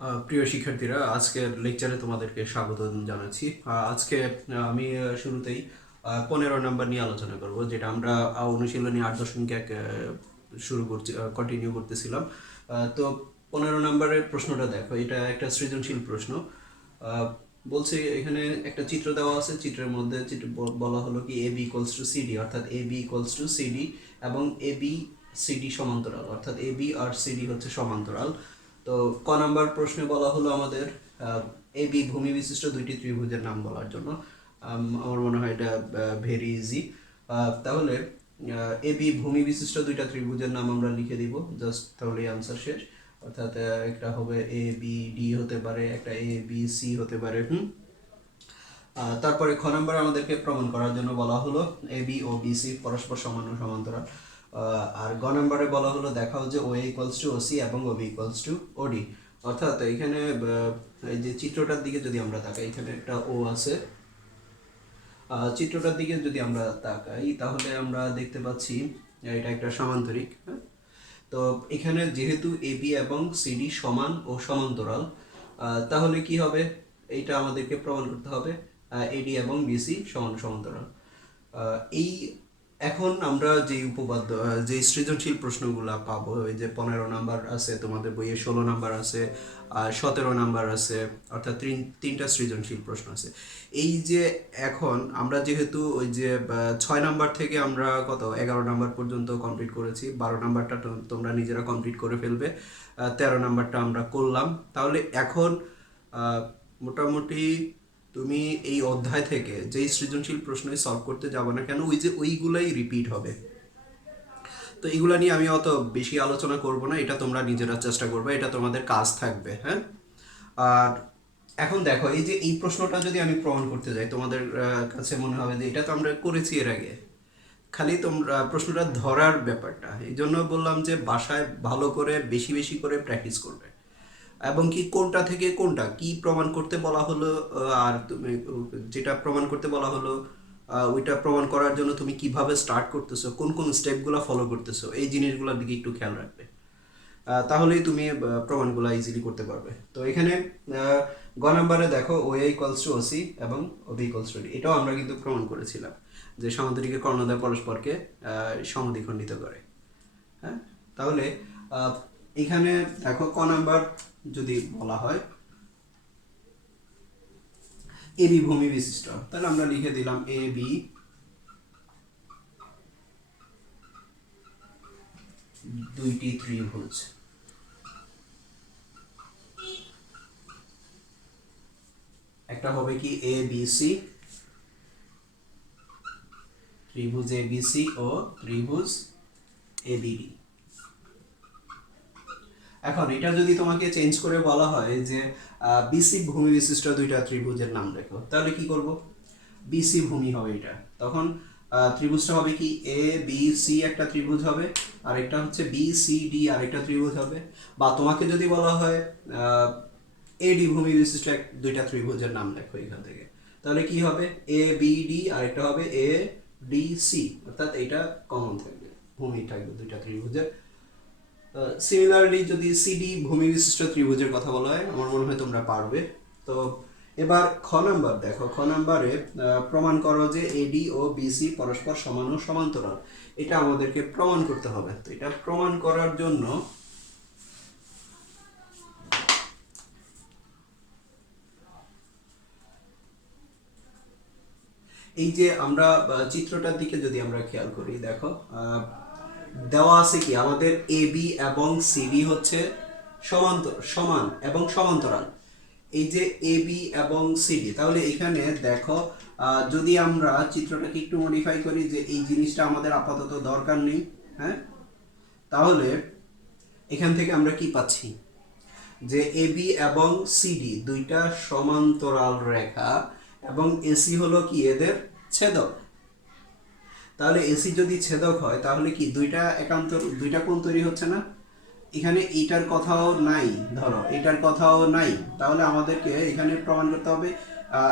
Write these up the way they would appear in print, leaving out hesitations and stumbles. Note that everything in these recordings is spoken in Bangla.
প্রিয় শিক্ষার্থীরা, আজকের লেকচারে তোমাদেরকে স্বাগত জানাচ্ছি। আজকে আমি শুরুতেই 15 নাম্বার নিয়ে আলোচনা করব, যেটা আমরা অনুশীলনী 8.1 শুরু করছি, কন্টিনিউ করতেছিলাম। তো 15 নাম্বারের প্রশ্নটা দেখো, এটা একটা সৃজনশীল প্রশ্ন। আহ, বলছে এখানে একটা চিত্র দেওয়া আছে, চিত্রের মধ্যে বলা হলো কি A B equals two CD, অর্থাৎ A B equals two CD এবং এ বি সিডি সমান্তরাল, অর্থাৎ এ বি আর সিডি হচ্ছে সমান্তরাল। তো ক নাম্বার প্রশ্নে বলা হলো আমাদের এ বি ভূমি বিশিষ্ট দুইটি ত্রিভুজের নাম বলার জন্য। আমার মনে হয় এটা ভেরি ইজি। তাহলে এ বি ভূমি বিশিষ্ট দুইটা ত্রিভুজের নাম আমরা লিখে দিব, জাস্ট তাহলেই আনসার শেষ। অর্থাৎ একটা হবে এ বি ডি হতে পারে, একটা এ বি সি হতে পারে। তারপরে খ নাম্বার আমাদেরকে প্রমাণ করার জন্য বলা হলো A B O B C পরস্পর সমান ও সমান্তরাল। আর গ নাম্বারে বলা হলো দেখাও যে O A equals to O C এবং O B equals to O D. অর্থাৎ এখানে এই যে চিত্রটার দিকে যদি আমরা তাকাই, এখানে একটা ও আছে। চিত্রটার দিকে যদি আমরা তাকাই তাহলে আমরা দেখতে পাচ্ছি এটা একটা সমান্তরিক। হ্যাঁ, তো এখানে যেহেতু এবি এবং সিডি সমান ও সমান্তরাল, তাহলে কি হবে, এইটা আমাদেরকে প্রমাণ করতে হবে এডি এবং বিসি সমান সমান্তরাল। এই এখন আমরা যে উপপাদ্য, যে সৃজনশীল প্রশ্নগুলো পাবো, ওই যে 15 নাম্বার আছে তোমাদের বইয়ে, 16 নাম্বার আছে, 17 নাম্বার আছে, অর্থাৎ তিনটা সৃজনশীল প্রশ্ন আছে। এই যে এখন আমরা যেহেতু ওই যে 6 নাম্বার থেকে আমরা কত 11 নাম্বার পর্যন্ত কমপ্লিট করেছি, 12 নাম্বারটা তোমরা নিজেরা কমপ্লিট করে ফেলবে, 13 নাম্বারটা আমরা করলাম। তাহলে এখন মোটামুটি তুমি এই অধ্যায় থেকে যেই সৃজনশীল প্রশ্নই সলভ করতে যাবো না কেন, ওই যে ওইগুলাই রিপিট হবে। তো এগুলা নিয়ে আমি অত বেশি আলোচনা করব না, এটা তোমরা নিজেরা চেষ্টা করবে, এটা তোমাদের কাজ থাকবে। হ্যাঁ, আর এখন দেখো, এই যে এই প্রশ্নটা যদি আমি প্রমাণ করতে যাই, তোমাদের কাছে মনে হবে যে এটা তো আমরা করেছি এর আগে, খালি তোমরা প্রশ্নটা ধরার ব্যাপারটা। এই জন্য বললাম যে বাসায় ভালো করে বেশি বেশি করে প্র্যাকটিস করবে, এবং কি কোনটা থেকে কোনটা কি প্রমাণ করতে বলা হলো, আর তুমি যেটা প্রমাণ করতে বলা হলো ওইটা প্রমাণ করার জন্য তুমি কিভাবে স্টার্ট করতেছো, কোন কোন স্টেপগুলো ফলো করতেছো, এই জিনিসগুলোর দিকে একটু খেয়াল রাখবে। তাহলেই তুমি প্রমাণগুলো ইজিলি করতে পারবে। তো এখানে গ নাম্বারে দেখো ও A equals to O C এবং O B equals two D, এটাও আমরা কিন্তু প্রমাণ করেছিলাম যে সমান্তরিকের কর্ণদ্বয় পরস্পরকে সমদ্বিখণ্ডিত করে। হ্যাঁ, তাহলে এখানে দেখো ক নাম্বার যদি বলা হয় এ বি ভূমি বিশিষ্ট, তাহলে আমরা লিখে দিলাম এ বি দুইটি ত্রিভুজ। একটা হবে কি এ বি সি, ত্রিভুজ এ বি সি ও ত্রিভুজ এ বি ডি। এখন এটা যদি তোমাকে চেঞ্জ করে বলা হয় যে বিসি ভূমি বিশিষ্ট দুইটা ত্রিভুজের নাম লেখো, তাহলে কি করব, বিসি ভূমি হবে এটা। তখন ত্রিভুজটা হবে কি এ বি সি একটা ত্রিভুজ হবে, আর একটা হচ্ছে বি সি ডি আরেকটা ত্রিভুজ হবে। বা তোমাকে যদি বলা হয় এ ডি ভূমি বিশিষ্ট দুইটা ত্রিভুজের নাম লেখো এখান থেকে, তাহলে কি হবে এ বি ডি আরেকটা হবে এ ডি সি, অর্থাৎ এটা কমন থাকবে, ভূমি থাকবে দুইটা ত্রিভুজের। সিমিলারলি যদি সিডি ভূমি বিশিষ্ট ত্রিভুজের কথা বলা হয়, আমার মনে হয় তোমরা পারবে। তো এবার খ নাম্বার দেখো, খ নাম্বারে প্রমাণ করো যে এডি ও বিসি পরস্পর সমান ও সমান্তরাল, এটা আমাদেরকে প্রমাণ করতে হবে। তো এটা প্রমাণ করার জন্য এই যে আমরা চিত্রটার দিকে যদি আমরা খেয়াল করি, দেখো দেওয়া আছে কি আমাদের এ বি এবং সিডি হচ্ছে সমান এবং সমান্তরাল। এই যে এ বি এবং সিডি, তাহলে এখানে দেখো যদি আমরা চিত্রটাকে একটু মডিফাই করি, যে এই জিনিসটা আমাদের আপাতত দরকার নেই। হ্যাঁ, তাহলে এখান থেকে আমরা কি পাচ্ছি, যে এ বি এবং সিডি দুইটা সমান্তরাল রেখা, এবং এসি হলো কি এদের ছেদক। তাহলে এসি যদি ছেদক হয়, তাহলে কি দুইটা একান্ত দুইটা কোণ তৈরি হচ্ছে না? এখানে এইটার কথাও নাই, ধরো এটার কথাও নাই, তাহলে আমাদেরকে এখানে প্রমাণ করতে হবে।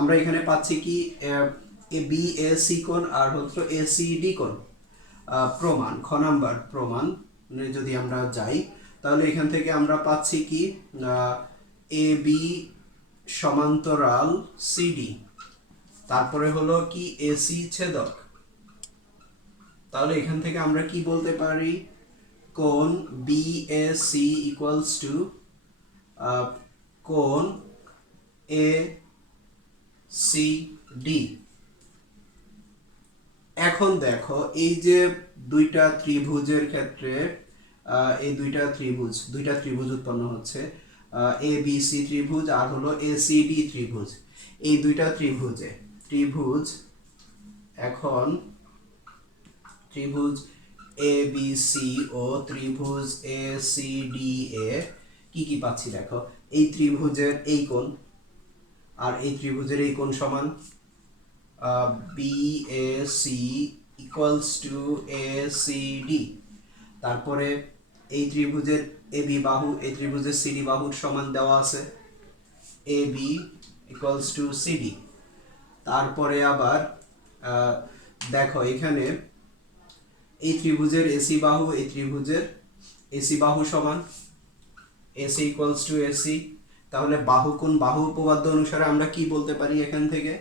আমরা এখানে পাচ্ছি কি এ বি এ সি কোণ আর হচ্ছে এ সি ডি কোণ। প্রমাণ, খ নাম্বার প্রমাণ যদি আমরা যাই, তাহলে এখান থেকে আমরা পাচ্ছি কি এ বি সমান্তরাল সিডি, তারপরে হলো কি এসি ছেদক। তাহলে এখান থেকে আমরা কি বলতে পারি, কোণ বিএসি ইকুয়ালস টু কোণ এ সি ডি। এখন দেখো এই যে দুইটা ত্রিভুজের ক্ষেত্রে এই দুইটা ত্রিভুজ উৎপন্ন হচ্ছে, এ বি সি ত্রিভুজ আর হলো এ সি ডি ত্রিভুজ। এই দুইটা ত্রিভুজ এখন ত্রিভুজ এ বি সি ও ত্রিভুজ এ সি ডি এ কি কি পাচ্ছি দেখো, এই ত্রিভুজের এই কোণ আর এই ত্রিভুজের এই কোণ সমান, BAC equals to ACD। তারপরে এই ত্রিভুজের AB বাহু এই ত্রিভুজের CD বাহুর সমান দেওয়া আছে, AB equals to CD। তারপরে আবার দেখো এখানে এই ত্রিভুজের AC বাহু এই ত্রিভুজের AC বাহু সমান, AC equals to AC। তাহলে বাহু কোণ বাহু উপপাদ্য অনুসারে আমরা কি বলতে পারি, এখান থেকে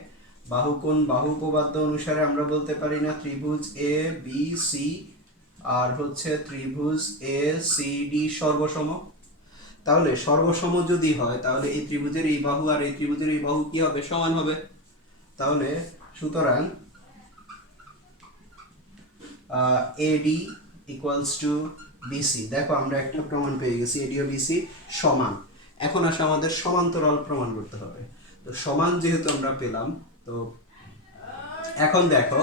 বাহু কোণ বাহু উপপাদ্য অনুসারে আমরা বলতে পারি না ত্রিভুজ এ বি সি আর হচ্ছে ত্রিভুজ এ সি ডি সর্বসম। তাহলে সর্বসম যদি হয় তাহলে এই ত্রিভুজের এই বাহু আর এই ত্রিভুজের এই বাহু কি হবে, সমান হবে। তাহলে সুতরাং এডি ইকুয়ালস টু বিসি। দেখো আমরা একটা প্রমাণ পেয়ে গেছি, এডি ও বিসি সমান। এখন আসলে আমাদের সমান্তরাল প্রমাণ করতে হবে। তো সমান যেহেতু আমরা পেলাম, তো এখন দেখো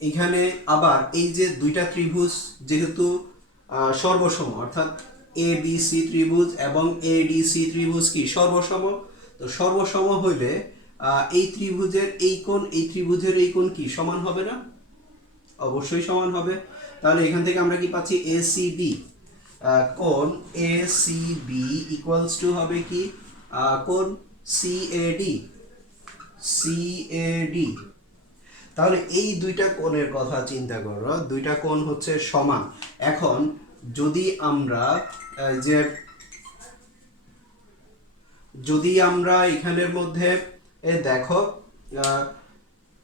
এখানে আবার এই যে দুইটা ত্রিভুজ যেহেতু সর্বসম, অর্থাৎ এ বি সি ত্রিভুজ এবং এ ডি সি ত্রিভুজ কি সর্বসম। তো সর্বসম হইলে এই ত্রিভুজের এই কোণ এই ত্রিভুজের এই কোণ কি সমান হবে না, অবশ্যই সমান হবে। তাহলে এখান থেকে আমরা কি পাচ্ছি, এসিবি কোণ এসিবি ইকুয়ালস টু হবে কি কোণ সিএডি। তাহলে এই দুইটা কোণের কথা চিন্তা করো, দুইটা কোণ হচ্ছে সমান। এখন যদি আমরা এখানের মধ্যে দেখো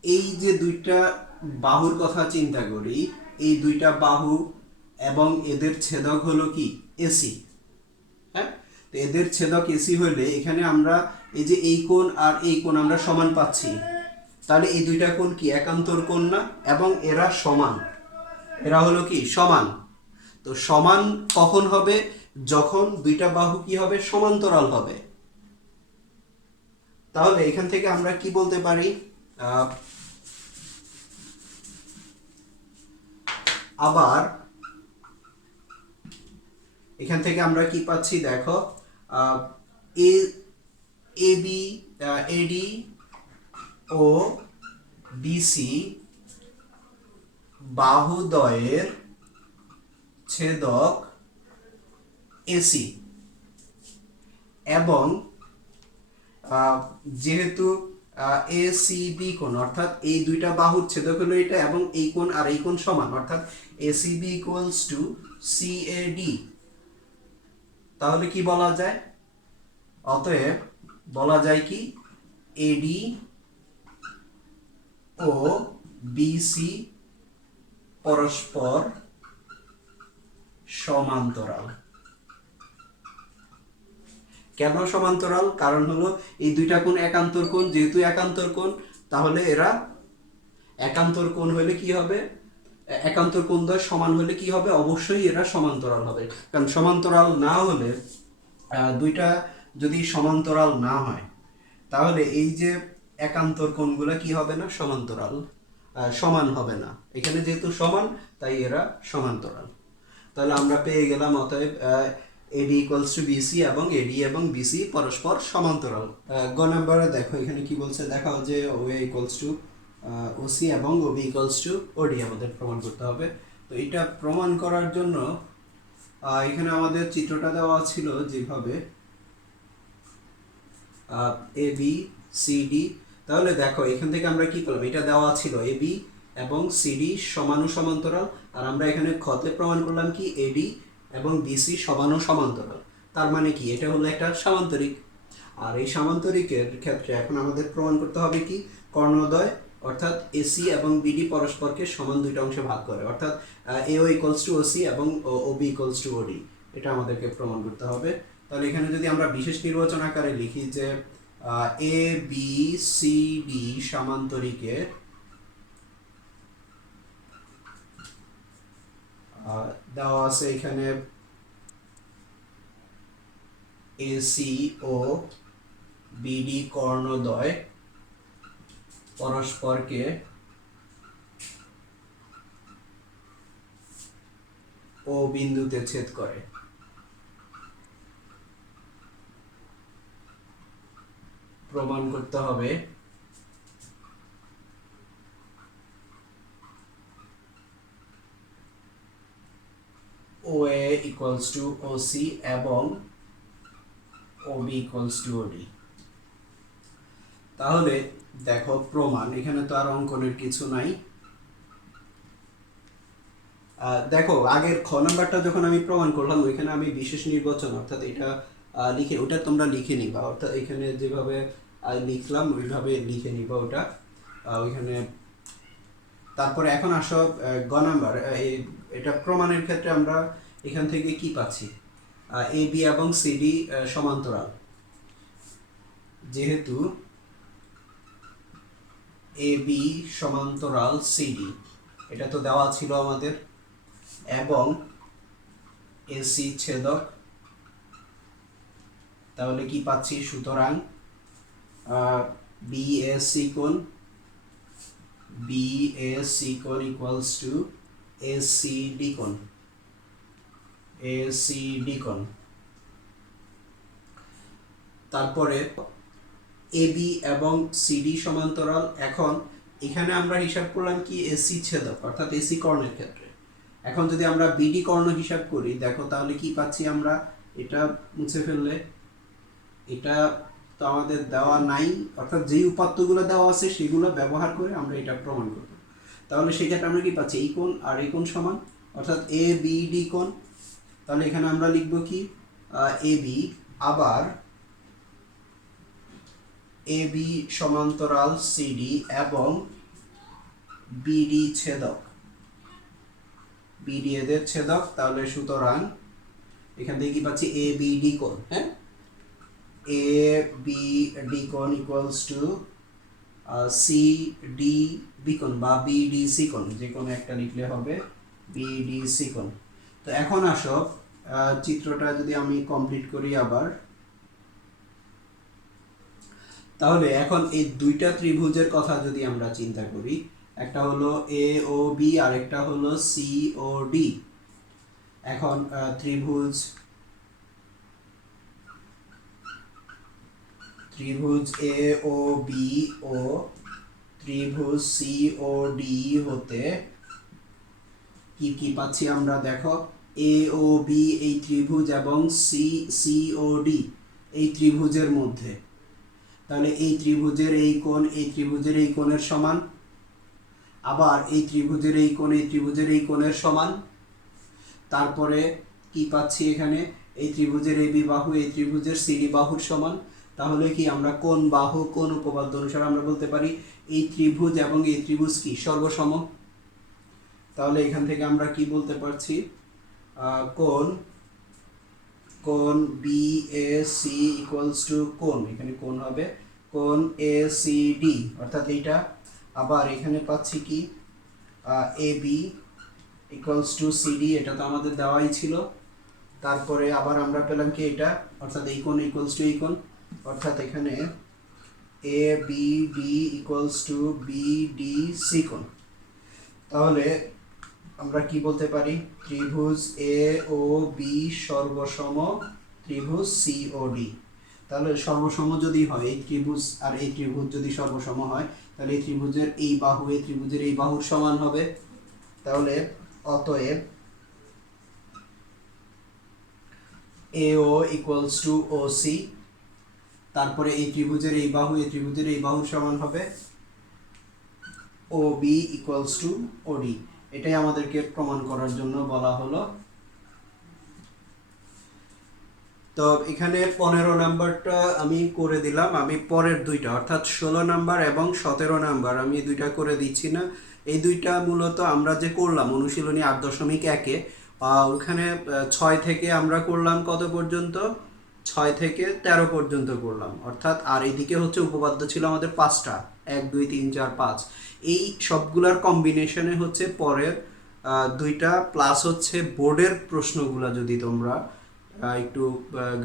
এই যে দুইটা বাহুর কথা চিন্তা করি, এই দুইটা বাহু এবং এদের ছেদক হলো কি এসি। হ্যাঁ, তো এদের ছেদক এসি হলে এখানে আমরা এই যে এই কোণ আর এই কোণ আমরা সমান পাচ্ছি। তাহলে এই দুইটা কোণ কি একান্তর কোণ না, এবং এরা সমান, এরা হলো কি সমান। তো সমান কখন হবে, যখন দুইটা বাহু কি হবে, সমান্তরাল হবে। তাহলে এখান থেকে আমরা কি বলতে পারি, আবার এখান থেকে আমরা কি পাচ্ছি দেখো, এডি ও বিসি বাহুদ্বয়ের ছেদক এসি, এবং যেহেতু এসিবি কোণ অর্থাৎ এই দুইটা বাহুর ছেদক হলো এটা, এবং এই কোণ আর এই কোণ সমান, অর্থাৎ এসিবি ইকুয়ালস টু সিএডি। তাহলে কি বলা যায়, অতএব বলা যায় কি এডি ও বিসি পরস্পর সমান্তরাল। কেন সমান্তরাল, কারণ হলো এই দুইটা কোণ একান্তর কোণ, যেহেতু একান্তর কোণ তাহলে এরা একান্তর কোণ হলে কি হবে, একান্তর কোণ দ্বয় সমান হলে কি হবে, অবশ্যই এরা সমান্তরাল হবে। কারণ সমান্তরাল না হলে দুইটা যদি সমান্তরাল না হয় তাহলে এই যে একান্তর কোণগুলো কি হবে না, সমান্তরাল সমান হবে না। এখানে যেহেতু সমান তাই এরা সমান্তরাল। তাহলে আমরা পেয়ে গেলাম অতএব এডি ইকুয়ালস টু বিসি এবং এডি এবং বিসি পরস্পর সমান্তরাল। গ নাম্বারে দেখো এখানে কি বলছে, দেখাও যে ওএ ইকুয়ালস টু ওসি এবং ওবি ইকুয়ালস টু ওডি আমাদের প্রমাণ করতে হবে। তো এটা প্রমাণ করার জন্য এখানে আমাদের চিত্রটা দেওয়া ছিল যেভাবে এ বি সি ডি। তাহলে দেখো এখান থেকে আমরা কি করলাম, এটা দেওয়া ছিল এ বি এবং সিডি সমান ও সমান্তরাল, আর আমরা এখানে খতে প্রমাণ করলাম কি এডি এবং বিসি সমান ও সমান্তরাল। তার মানে কি, এটা হলো একটা সামান্তরিক। আর এই সামান্তরিকের ক্ষেত্রে এখন আমাদের প্রমাণ করতে হবে কি কর্ণদ্বয় অর্থাৎ এসি এবং বিডি পরস্পরকে সমান দুইটা অংশে ভাগ করে, অর্থাৎ এও ইকুয়ালস টু ওসি এবং ওবি ইকুয়ালস টু ওডি, এটা আমাদেরকে প্রমাণ করতে হবে। তাহলে এখানে যদি আমরা বিশেষ নির্বাচন আকারে লিখি যে এ বি সি ডি সামান্তরিকের দেওয়া আছে এখানে এসি ও বিডি কর্ণদ্বয় পরস্পরকে ও বিন্দুতে ছেদ করে। প্রমাণ করতে হবে OA equals to OC এবং OB equals to OD। তাহলে দেখো প্রমাণ, এখানে তো আর অঙ্কনের কিছু নাই। দেখো আগের খ নাম্বারটা যখন আমি প্রমাণ করলাম ওইখানে আমি বিশেষ নির্বাচন অর্থাৎ এটা লিখে, ওটা তোমরা লিখে নিবা, অর্থাৎ এখানে যেভাবে লিখলাম ওইভাবে লিখে নিবা ওটা ওইখানে। তারপরে এখন আসো গ নাম্বার, এটা প্রমাণের ক্ষেত্রে আমরা এখান থেকে কি পাচ্ছি এ বি এবং সিডি সমান্তরাল, যেহেতু এ বি সমান্তরাল সিডি এটা তো দেওয়া ছিল আমাদের, এবং এসি ছেদক, তাহলে কি পাচ্ছি সুতরাং বিএসি কোণ ইকুয়ালস টু এসিডি কোণ তারপরে এবি এবং সিডি সমান্তরাল। এখন এখানে আমরা হিসাব করলাম কি এসি ছেদক অর্থাৎ এসি কর্ণের ক্ষেত্রে। এখন যদি আমরা বিডি কর্ণ হিসাব করি দেখো তাহলে কি পাচ্ছি আমরা, এটা মুছে ফেললে এটা তো আমাদের দেওয়া নাই, অর্থাৎ যেই উপাত্তগুলো দেওয়া আছে সেগুলো ব্যবহার করে আমরা এটা প্রমাণ করব। তাহলে সেই ক্ষেত্রে আমরা কি পাচ্ছি এই কোণ আর এই কোণ সমান, অর্থাৎ এ বি ডি কোণ। তাহলে এখানে আমরা লিখব কি এ বি, আবার এ বি সমান্তরাল সিডি এবং বিডি ছেদক, বিডি এদের ছেদক। তাহলে সুতরাং এখান থেকে কি পাচ্ছি এ বি ডি কোণ, হ্যাঁ এ বি ডি কোণ equals to C D B কোণ বা বিডি সি কোণ, যে কোনো একটা লিখলে হবে বিডি সি কোণ। তো এখন আসো চিত্রটা যদি আমি কমপ্লিট করি আবার, তাহলে এখন এই দুইটা ত্রিভুজের কথা যদি আমরা চিন্তা করি, একটা হলো এ ও বি আর একটা হলো সি ও ডি। এখন ত্রিভুজ এ ও বি ও ত্রিভুজ সি ও ডি হতে কি কি পাচ্ছি আমরা, দেখো এ ও বি এই ত্রিভুজ এবং সি ও ডি এই ত্রিভুজের মধ্যে, তাহলে এই ত্রিভুজের এই কোণ এই ত্রিভুজের এই কোণের সমান, আবার এই ত্রিভুজের এই কোণ এই ত্রিভুজের এই কোণের সমান। তারপরে কি পাচ্ছি এখানে এই ত্রিভুজের এই বি বাহু এই ত্রিভুজের সিডি বাহুর সমান। তাহলে কি আমরা কোণ বাহু কোণ উপপাদ্য অনুসারে আমরা বলতে পারি এই ত্রিভুজ এবং এই ত্রিভুজ কি সর্বসম। তাহলে এখান থেকে আমরা কি বলতে পারছি, কোণ B A C equals to কোণ, এখানে কোণ হবে কোণ এ সি ডি অর্থাৎ এইটা। আবার এখানে পাচ্ছি কি A B equals two CD, এটা তো আমাদের দেওয়াই ছিল। তারপরে আবার আমরা পেলাম কি এটা, অর্থাৎ এই কোণ ইকুয়ালস টু এই কোণ, অর্থাৎ এখানে A B D equals to B D C কোণ। তাহলে আমরা কি বলতে পারি, ত্রিভুজ এ ও বি সর্বসম ত্রিভুজ সি ও ডি। তাহলে সর্বসম যদি হয় এই ত্রিভুজ আর এই ত্রিভুজ যদি সর্বসম হয় তাহলে এই ত্রিভুজের এই বাহু এই ত্রিভুজের এই বাহুর সমান হবে। তাহলে অতএব AO ইকুয়ালস টু OC, তারপরে এই ত্রিভুজের এই বাহু এই ত্রিভুজের এই বাহুর সমান হবে OB ইকুয়ালস টু OD। এটাই আমাদেরকে প্রমাণ করার জন্য বলা হলো। তো এখানে 15 নাম্বারটা আমি করে দিলাম, আমি পরের দুইটা অর্থাৎ 16 নাম্বার এবং 17 নাম্বার আমি দুইটা করে দিচ্ছি না। এই দুইটা মূলত আমরা যে করলাম অনুশীলনী 8.1-এ ওখানে 6 থেকে আমরা করলাম কত পর্যন্ত, 6 থেকে 13 পর্যন্ত করলাম অর্থাৎ, আর এইদিকে হচ্ছে উপপাদ্য ছিল আমাদের 5টা, 1 2 3 4 5। এই সবগুলার কম্বিনেশনে হচ্ছে পরের দুইটা, প্লাস হচ্ছে বোর্ডের প্রশ্নগুলা যদি তোমরা একটু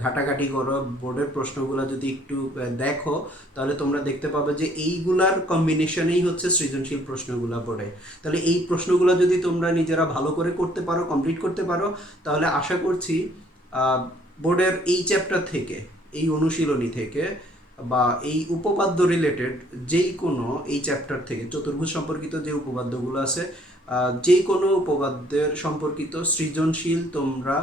ঘাটাঘাটি করো, বোর্ডের প্রশ্নগুলো যদি একটু দেখো, তাহলে তোমরা দেখতে পাবে যে এইগুলার কম্বিনেশনেই হচ্ছে সৃজনশীল প্রশ্নগুলো পড়ে। তাহলে এই প্রশ্নগুলো যদি তোমরা নিজেরা ভালো করে করতে পারো, কমপ্লিট করতে পারো, তাহলে আশা করছি বোর্ডের এই চ্যাপ্টার থেকে, এই অনুশীলনী থেকে বা এই উপপাদ্য রিলেটেড যেই কোনো এই চ্যাপ্টার থেকে চতুর্ভুজ সম্পর্কিত যে উপপাদ্যগুলো আছে, যেই কোনো উপপাদ্যের সম্পর্কিত সৃজনশীল তোমরা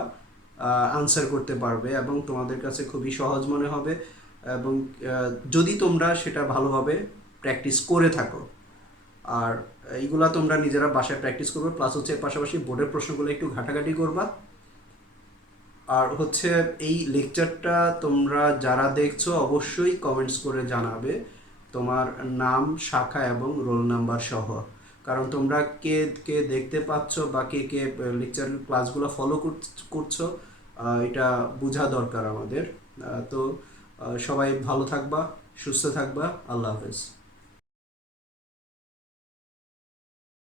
আনসার করতে পারবে এবং তোমাদের কাছে খুবই সহজ মনে হবে। এবং যদি তোমরা সেটা ভালোভাবে প্র্যাকটিস করে থাকো, আর এইগুলা তোমরা নিজেরা বাসায় প্র্যাকটিস করবে, প্লাস হচ্ছে পাশাপাশি বোর্ডের প্রশ্নগুলো একটু ঘাটাঘাটি করবা। আর হচ্ছে এই লেকচারটা তোমরা যারা দেখছো অবশ্যই কমেন্টস করে জানাবে তোমার নাম, শাখা এবং রোল নাম্বার সহ, কারণ তোমরা কে কে দেখতে পাচ্ছ বা কে কে লেকচার ক্লাসগুলো ফলো করছো, এটা বোঝা দরকার আমাদের। তো সবাই ভালো থাকবা, সুস্থ থাকবা, আল্লাহ হাফেজ।